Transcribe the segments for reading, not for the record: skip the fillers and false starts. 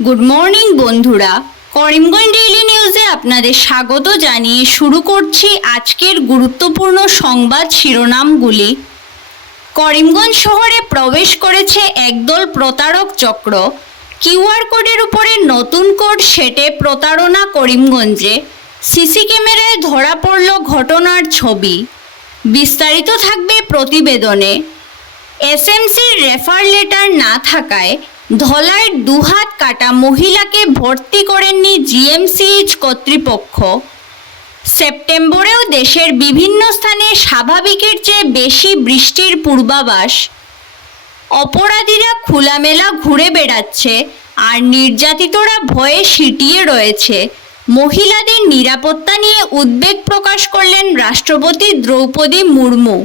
Good morning বন্ধুরা, Karimganj daily নিউজে আপনাদের স্বাগত জানিয়ে শুরু করছি আজকের গুরুত্বপূর্ণ সংবাদ শিরোনামগুলি। করিমগঞ্জ শহরে প্রবেশ করেছে একদল প্রতারক চক্র। কিউআর কোডের উপরে নতুন কোড সেটে প্রতারণা করিমগঞ্জে। সিসি ক্যামেরায় ধরা পড়ল ঘটনার ছবি। বিস্তারিত থাকবে প্রতিবেদনে। এসএমসির রেফার লেটার না থাকায় ধলাইয়ের দুহাত কাটা মহিলাকে ভর্তি করেননি জিএমসিএইচ কর্তৃপক্ষ। সেপ্টেম্বরেও দেশের বিভিন্ন স্থানে স্বাভাবিকের চেয়ে বেশি বৃষ্টির পূর্বাভাস। অপরাধীরা খোলামেলা ঘুরে বেড়াচ্ছে আর নির্যাতিতরা ভয়ে সিটিয়ে রয়েছে। মহিলাদের নিরাপত্তা নিয়ে উদ্বেগ প্রকাশ করলেন রাষ্ট্রপতি দ্রৌপদী মুর্মু।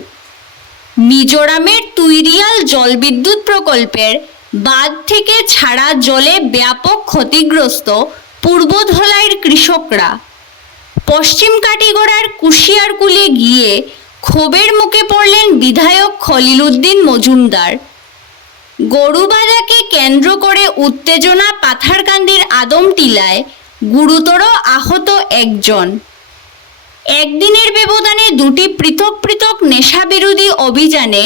মিজোরামের তুইরিয়াল জলবিদ্যুৎ প্রকল্পের বাঁধ থেকে ছাড়া জলে ব্যাপক ক্ষতিগ্রস্ত পূর্ব ধলাইয়ের কৃষকরা। পশ্চিম কাটিগড়ার কুশিয়ারকুলে গিয়ে ক্ষোভের মুখে পড়লেন বিধায়ক খলিল উদ্দিন মজুমদার। গরুবাজাকে কেন্দ্র করে উত্তেজনা পাথারকান্দির আদমটিলায়, গুরুতর আহত একজন। একদিনের ব্যবধানে দুটি পৃথক পৃথক নেশাবিরোধী অভিযানে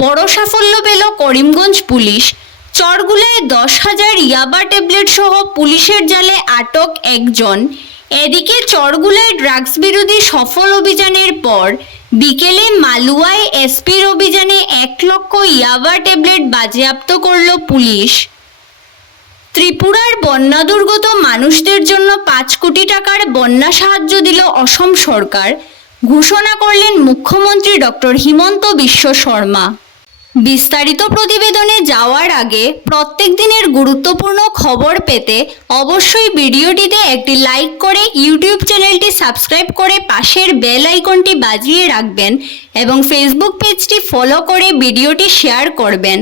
বড় সাফল্য পেল করিমগঞ্জ পুলিশ। চরগুলায় 10,000 ইয়াবা ট্যাবলেট সহ পুলিশের জালে আটক একজন। এদিকে চরগুলায় ড্রাগস বিরোধী সফল অভিযানের পর বিকেলে মালুয়ায় এসপির অভিযানে 1 লক্ষ ইয়াবা ট্যাবলেট বাজেয়াপ্ত করল পুলিশ। ত্রিপুরার বন্যা দুর্গত মানুষদের জন্য 5 কোটি টাকার বন্যা সাহায্য দিল অসম সরকার, ঘোষণা করলেন মুখ্যমন্ত্রী ডক্টর হিমন্ত বিশ্ব শর্মা। বিস্তারিত প্রতিবেদনে যাওয়ার আগে প্রত্যেক দিনের গুরুত্বপূর্ণ খবর পেতে অবশ্যই ভিডিওটিতে একটি লাইক করে ইউটিউব চ্যানেলটি সাবস্ক্রাইব করে পাশের বেল আইকনটি বাজিয়ে রাখবেন এবং ফেসবুক পেজটি ফলো করে ভিডিওটি শেয়ার করবেন।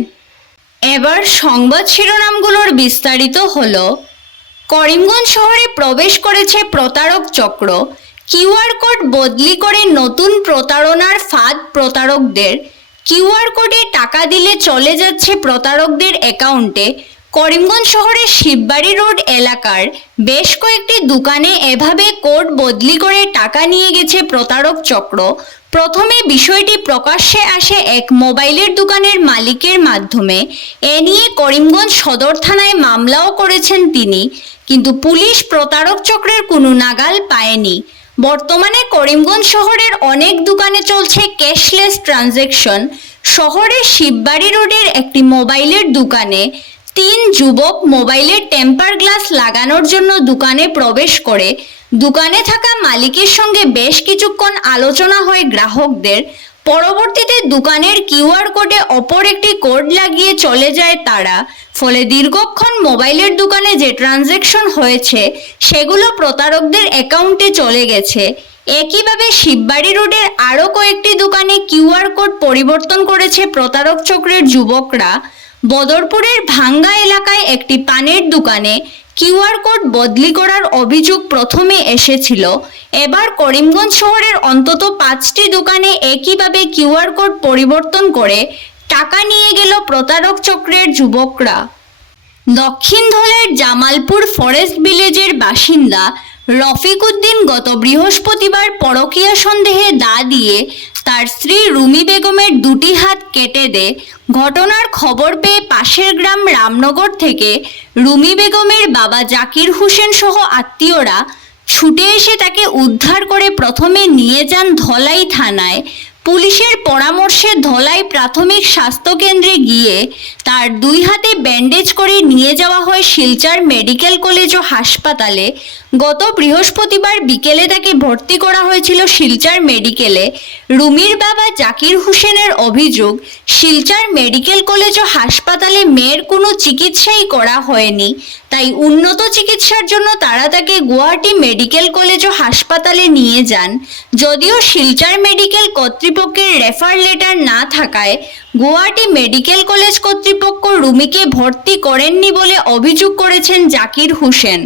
এবার সংবাদ শিরোনামগুলোর বিস্তারিত হলো। করিমগঞ্জ শহরে প্রবেশ করেছে প্রতারক চক্র। কিউআর কোড বদলি করে নতুন প্রতারণার ফাঁদ প্রতারকদের। কিউআর কোডে টাকা দিলে চলে যাচ্ছে প্রতারকদের অ্যাকাউন্টে। করিমগঞ্জ শহরের শিববাড়ি রোড এলাকার বেশ কয়েকটি দোকানে এভাবে কোড বদলি করে টাকা নিয়ে গেছে প্রতারক চক্র। প্রথমে বিষয়টি প্রকাশ্যে আসে এক মোবাইলের দোকানের মালিকের মাধ্যমে। এ নিয়ে করিমগঞ্জ সদর থানায় মামলাও করেছেন তিনি, কিন্তু পুলিশ প্রতারক চক্রের কোনো নাগাল পায়নি। বর্তমানে করিমগঞ্জ শহরের অনেক দোকানে চলছে ক্যাশলেস ট্রানজ্যাকশন। শহরের শিববাড়ি রোডের একটি মোবাইলের দোকানে 3 যুবক মোবাইলের টেম্পার গ্লাস লাগানোর জন্য দোকানে প্রবেশ করে দোকানে থাকা মালিকের সঙ্গে বেশ কিছুক্ষণ আলোচনা হয় গ্রাহকদের। পরবর্তীতে দোকানের কিউআর কোডে অপর একটি কোড লাগিয়ে চলে যায় তারা। ফলে দীর্ঘক্ষণ মোবাইলের দোকানে যে ট্রানজ্যাকশন হয়েছে সেগুলো প্রতারকদের অ্যাকাউন্টে চলে গেছে। একইভাবে শিববাড়ি রোডের আরও কয়েকটি দোকানে কিউআর কোড পরিবর্তন করেছে প্রতারক চক্রের যুবকরা। বদরপুরের ভাঙ্গা এলাকায় একটি পানের দোকানে কিউআর কোড বদলি করার অভিযোগ প্রথমে এসেছিল। এবার করিমগঞ্জ শহরের অন্তত 5টি দোকানে একইভাবে কিউআর কোড পরিবর্তন করে টাকা নিয়ে গেল প্রতারক চক্রের যুবকরা। দক্ষিণ ধলাইয়ের জামালপুর ফরেস্ট ভিলেজের বাসিন্দা রফিক উদ্দিন গত বৃহস্পতিবার পরকীয়া সন্দেহে দা দিয়ে তার স্ত্রী রুমি বেগমের 2টি হাত কেটে দেয়। ঘটনার খবর পেয়ে পাশের গ্রাম রামনগর থেকে রুমি বেগমের বাবা জাকির হোসেন সহ আত্মীয়রা ছুটে এসে তাকে উদ্ধার করে প্রথমে নিয়ে যান ধলাই থানায়। পুলিশের পরামর্শে ধলাই প্রাথমিক স্বাস্থ্য কেন্দ্রে গিয়ে তার 2 হাতে ব্যান্ডেজ করে নিয়ে যাওয়া হয় শিলচর মেডিকেল কলেজ ও হাসপাতালে। গত বৃহস্পতিবার বিকেলে তাকে ভর্তি করা হয়েছিল শিলচর মেডিকেলে। রুমির বাবা জাকির হোসেনের অভিযোগ, শিলচর মেডিকেল কলেজ ও হাসপাতালে মেয়ের কোনো চিকিৎসাই করা হয়নি, তাই উন্নত চিকিৎসার জন্য তারা তাকে গুয়াহাটি মেডিকেল কলেজ ও হাসপাতালে নিয়ে যান। যদিও শিলচর মেডিকেল কর্তৃপক্ষের রেফার লেটার না থাকায় গুয়াহাটি মেডিকেল কলেজ কর্তৃপক্ষ রুমিকে ভর্তি করেননি বলে অভিযোগ করেছেন জাকির হোসেন।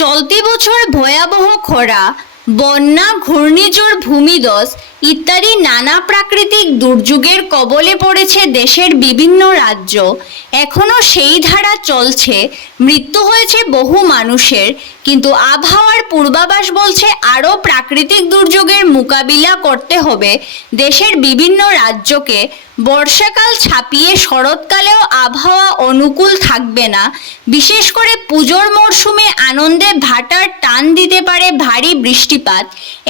চলতি বছর ভয়াবহ খরা, বন্যা, ঘূর্ণিঝড়, ভূমিধস ইত্যাদি নানা প্রাকৃতিক দুর্যোগের কবলে পড়েছে দেশের বিভিন্ন রাজ্য। এখনও সেই ধারা চলছে। মৃত্যু হয়েছে বহু মানুষের, কিন্তু আবহাওয়ার পূর্বাভাস বলছে আরও প্রাকৃতিক দুর্যোগের মোকাবিলা করতে হবে দেশের বিভিন্ন রাজ্যকে। বর্ষাকাল ছাপিয়ে শরৎকালেও আবহাওয়া অনুকূল থাকবে না। বিশেষ করে পুজোর মরশুমে আনন্দে ভাটার টান দিতে পারে ভারী বৃষ্টিপাত।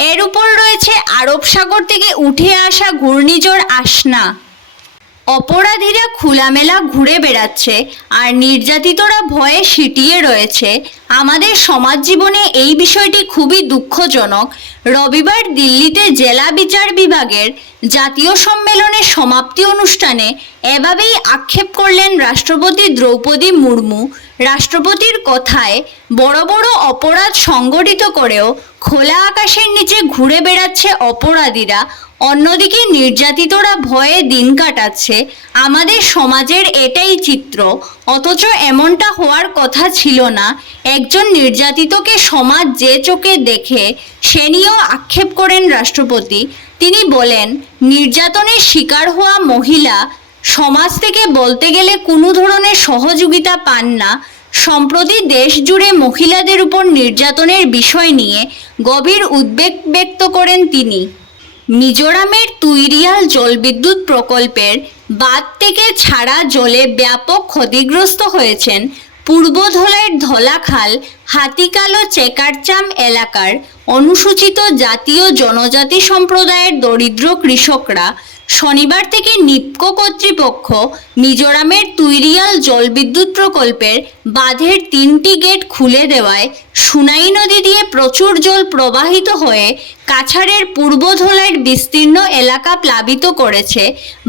এর উপর রয়েছে আরব সাগর থেকে উঠে আসা ঘূর্ণিঝড় আসনা। অপরাধীরা খোলামেলা ঘুরে বেড়াচ্ছে আর নির্যাতিতরা ভয়ে সিটিয়ে রয়েছে। আমাদের সমাজ জীবনে এই বিষয়টি খুবই দুঃখজনক। রবিবার দিল্লিতে জেলা বিচার বিভাগের জাতীয় সম্মেলনের সমাপ্তি অনুষ্ঠানে এভাবেই আক্ষেপ করলেন রাষ্ট্রপতি দ্রৌপদী মুর্মু। রাষ্ট্রপতির কথায়, বড় বড় অপরাধ সংগঠিত করেও খোলা আকাশের নিচে ঘুরে বেড়াচ্ছে অপরাধীরা, অন্যদিকে নির্যাতিতরা ভয়ে দিন কাটাচ্ছে। আমাদের সমাজের এটাই চিত্র, অথচ এমনটা হওয়ার কথা ছিল না। একজন নির্যাতিতকে সমাজ যে চোখে দেখে সে নিয়েও আক্ষেপ করেন রাষ্ট্রপতি। তিনি বলেন, নির্যাতনের শিকার হওয়া মহিলা সমাজ থেকে বলতে গেলে কোনো ধরনের সহযোগিতা পান না। সম্প্রতি দেশ জুড়ে মহিলাদের উপর নির্যাতনের বিষয় নিয়ে গভীর উদ্বেগ ব্যক্ত করেন তিনি। মিজোরামের তুইরিয়াল জলবিদ্যুৎ প্রকল্পের বাঁধ থেকে ছাড়া জলে ব্যাপক ক্ষতিগ্রস্ত হয়েছেন পূর্ব ধলাইয়ের ধলাখাল হাতিকালো চেকারচাম এলাকার অনুসূচিত জাতি ও জনজাতি সম্প্রদায়ের দরিদ্র কৃষকরা। শনিবার থেকে নিপকো কর্তৃপক্ষ মিজোরামের তুইরিয়াল জলবিদ্যুৎ প্রকল্পের বাঁধের 3টি গেট খুলে দেওয়ায় সুনাই নদী দিয়ে প্রচুর জল প্রবাহিত হয়ে কাছাড়ের পূর্ব ধলাইয়ের বিস্তীর্ণ এলাকা প্লাবিত করেছে।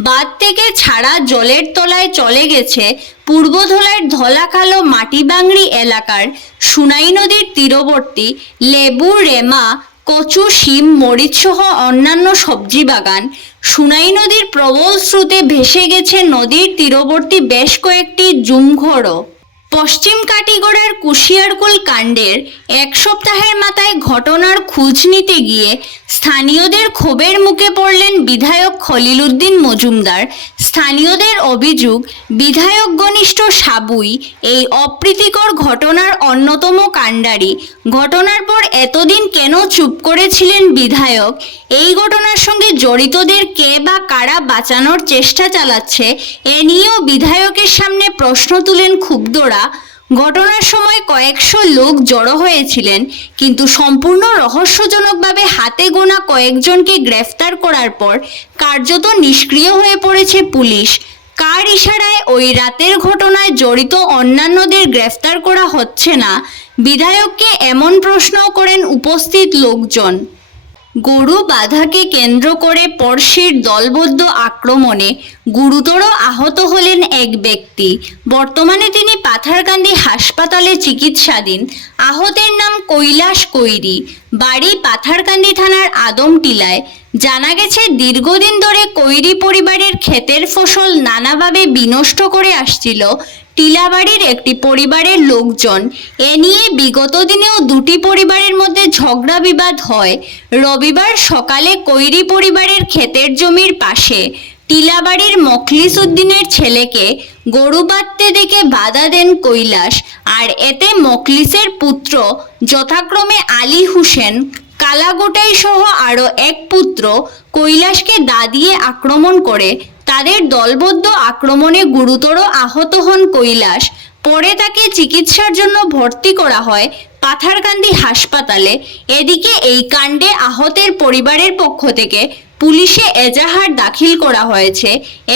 বাঁধ থেকে ছাড়া জলের তলায় চলে গেছে পূর্ব ধলাইয়ের ধলাকালো মাটিবাংড়ি এলাকার সুনাই নদীর তীরবর্তী লেবু, রেমা, কচু, শিম, মরিচ সহ অন্যান্য সবজি বাগান। সুনাই নদীর প্রবল স্রোতে ভেসে গেছে নদীর তীরবর্তী বেশ কয়েকটি জুমঘরও। পশ্চিম কাটিগড়ার কুশিয়ারকুল কাণ্ডের এক সপ্তাহের মাথায় ঘটনার খোঁজ নিতে গিয়ে স্থানীয়দের ক্ষোভের মুখে পড়লেন বিধায়ক খলিল উদ্দিন মজুমদার। স্থানীয়দের অভিযোগ, বিধায়ক ঘনিষ্ঠ সাবুই এই অপ্রীতিকর ঘটনার অন্যতম কাণ্ডারি। ঘটনার পর এতদিন কেন চুপ করেছিলেন বিধায়ক? এই ঘটনার সঙ্গে জড়িতদের কে বা কারা বাঁচানোর চেষ্টা চালাচ্ছে, এ নিয়েও বিধায়কের সামনে প্রশ্ন তুলেন ক্ষুব্ধরা। ঘটনার সময় কয়েকশো লোক জড়ো হয়েছিলেন, কিন্তু সম্পূর্ণ রহস্যজনকভাবে হাতে গোনা কয়েকজনকে গ্রেফতার করার পর কার্যত নিষ্ক্রিয় হয়ে পড়েছে পুলিশ। কার ইশারায় ওই রাতের ঘটনায় জড়িত অন্যান্যদের গ্রেফতার করা হচ্ছে না? বিধায়ককে এমন প্রশ্নও করেন উপস্থিত লোকজন। গরু বাধাকে কেন্দ্র করে পড়শির দলবদ্ধ আক্রমণে গুরুতর আহত হলেন এক ব্যক্তি। বর্তমানে তিনি পাথারকান্দি হাসপাতালে চিকিৎসাধীন। আহতের নাম কৈলাস কৈরি, বাড়ি পাথারকান্দি থানার আদমটিলায়। জানা গেছে, দীর্ঘদিন ধরে কৈরি পরিবারের ক্ষেতের ফসল নানাভাবে বিনষ্ট করে আসছিল টিলাবাড়ির একটি পরিবারের লোকজন। এ নিয়ে বিগত দিনেও দুটি পরিবারের মধ্যে ঝগড়া বিবাদ হয়। রবিবার সকালে কৈরি পরিবারের ক্ষেতের জমির পাশে টিলাবাড়ির মখলিস উদ্দিনের ছেলেকে গরু বাঁধতে দেখে বাধা দেন কৈলাস, আর এতে মখলিসের পুত্র যথাক্রমে আলী হোসেন, কালাগোটাই সহ আরও এক পুত্র কৈলাসকে দা দিয়ে আক্রমণ করে। তাদের দলবদ্ধ আক্রমণে গুরুতর আহত হন কৈলাস। পরে তাকে চিকিৎসার জন্য ভর্তি করা হয় পাথারকান্দি হাসপাতালে। এদিকে এই কাণ্ডে আহতের পরিবারের পক্ষ থেকে পুলিশে এজাহার দাখিল করা হয়েছে।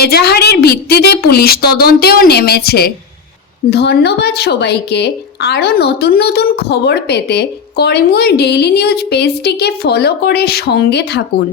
এজাহারের ভিত্তিতে পুলিশ তদন্তেও নেমেছে। ধন্যবাদ সবাইকে। আরও নতুন নতুন খবর পেতে করিমগঞ্জ ডেইলি নিউজ পেজটিকে ফলো করে সঙ্গে থাকুন।